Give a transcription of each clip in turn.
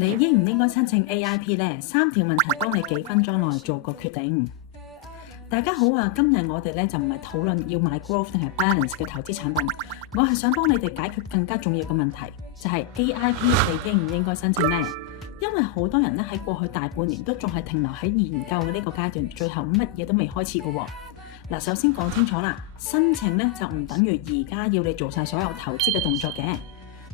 你應唔應該申請 AIP 呢？3條問題幫你幾分鐘內做個決定。大家好啊，今日我哋就唔係討論要買 growth 定係 balance 嘅投資產品，我係想幫你哋解決更加重要嘅問題，就係 AIP 你應唔應該申請呢？因為好多人喺過去大半年都仲係停留喺研究嘅呢個階段，最後乜嘢都未開始嘅喎。嗱，首先講清楚啦，申請就唔等於而家要你做晒所有投資嘅動作嘅。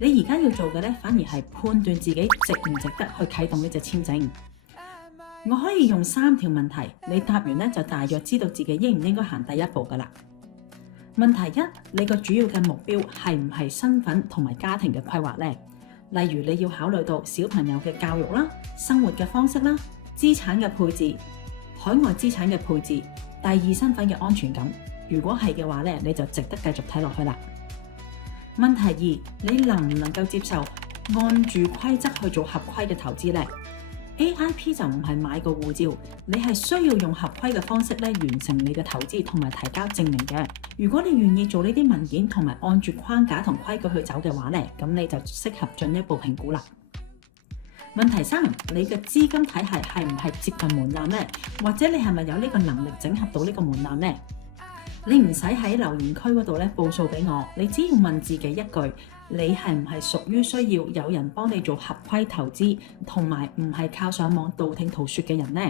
你而家要做嘅反而係判斷自己值唔值得去啟動呢隻簽證。我可以用3條問題，你答完就大約知道自己應唔應該行第一步噶啦。問題1，你個主要嘅目標係唔係身份同埋家庭嘅規劃呢？例如你要考慮到小朋友嘅教育啦、生活嘅方式啦、資產嘅配置、海外資產嘅配置、第2身份嘅安全感。如果係嘅話你就值得繼續睇落去啦。問題2，你能唔能夠接受按住規則去做合規嘅投資呢？ AIP 就唔係買個護照，你係需要用合規嘅方式完成你嘅投資同埋提交證明嘅。如果你願意做呢啲文件同埋按住框架同規矩去走嘅話咁你就適合進一步評估啦。問題3，你嘅資金體系係唔係接近門檻呢？或者你係咪有呢個能力整合到呢個門檻呢？你唔使喺留言區嗰度報數俾我，你只要問自己一句：你係唔係屬於需要有人幫你做合規投資，同埋唔係靠上網道聽途說嘅人呢？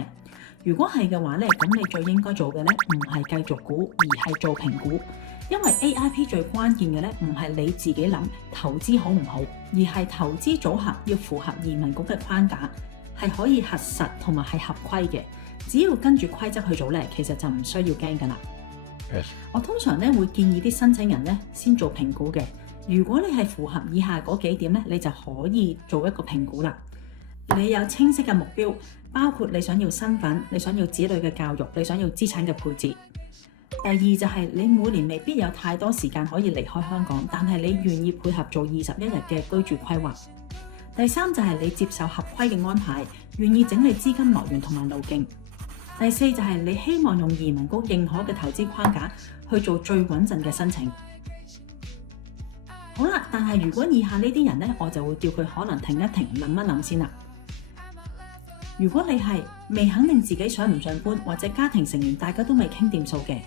如果係嘅話咁你最應該做嘅唔係繼續估，而係做評估。因為 AIP 最關鍵嘅唔係你自己諗投資好唔好，而係投資組合要符合移民局嘅框架，係可以核實同埋係合規嘅。只要跟住規則去做其實就唔需要驚噶啦。我通常會建議啲申請人先做評估嘅。如果你係符合以下嗰幾點你就可以做一個評估啦。你有清晰嘅目標，包括你想要身份，你想要子女嘅教育，你想要資產嘅配置。第2就係你每年未必有太多時間可以離開香港，但係你願意配合做21日嘅居住規劃。第3就係你接受合規嘅安排，願意整理資金來源同埋路徑。第4就係你希望用移民局認可嘅投資框架去做最穩陣嘅申請。好啦，但係如果以下呢啲人我就會叫佢可能停一停，諗一諗先啦。如果你係未肯定自己想唔想搬，或者家庭成員大家都未傾掂數嘅。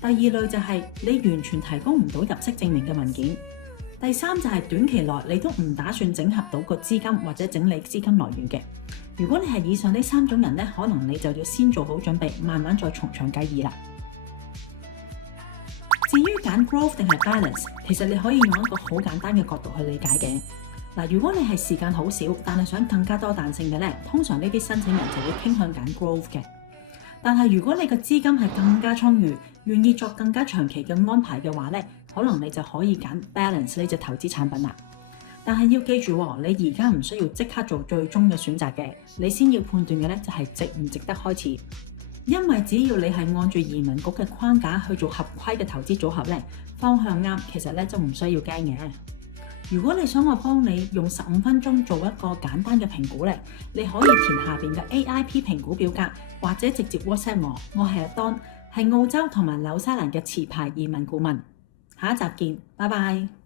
第2類就係你完全提供唔到入息證明嘅文件。第3就係短期內你都唔打算整合到個資金或者整理資金來源嘅。如果你係以上呢3種人可能你就要先做好準備，慢慢再從長計議啦。至於揀 growth 定係 balance， 其實你可以用一個好簡單嘅角度去理解嘅。如果你係時間好少，但係想更加多彈性嘅通常呢啲申請人就會傾向揀 growth 嘅。但係如果你嘅資金係更加充裕，願意作更加長期嘅安排嘅話可能你就可以揀 balance 呢隻投資產品啦。但係要記住你而家唔需要即刻做最終嘅選擇嘅，你先要判斷嘅就係值唔值得開始。因為只要你係按住移民局嘅框架去做合規嘅投資組合方向啱，其實就唔需要驚嘅。如果你想我幫你用15分鐘做一個簡單嘅評估你可以填下邊嘅 AIP 評估表格，或者直接 WhatsApp 我。我係阿 Don，係澳洲同埋紐西蘭嘅持牌移民顧問。下一集見，拜拜。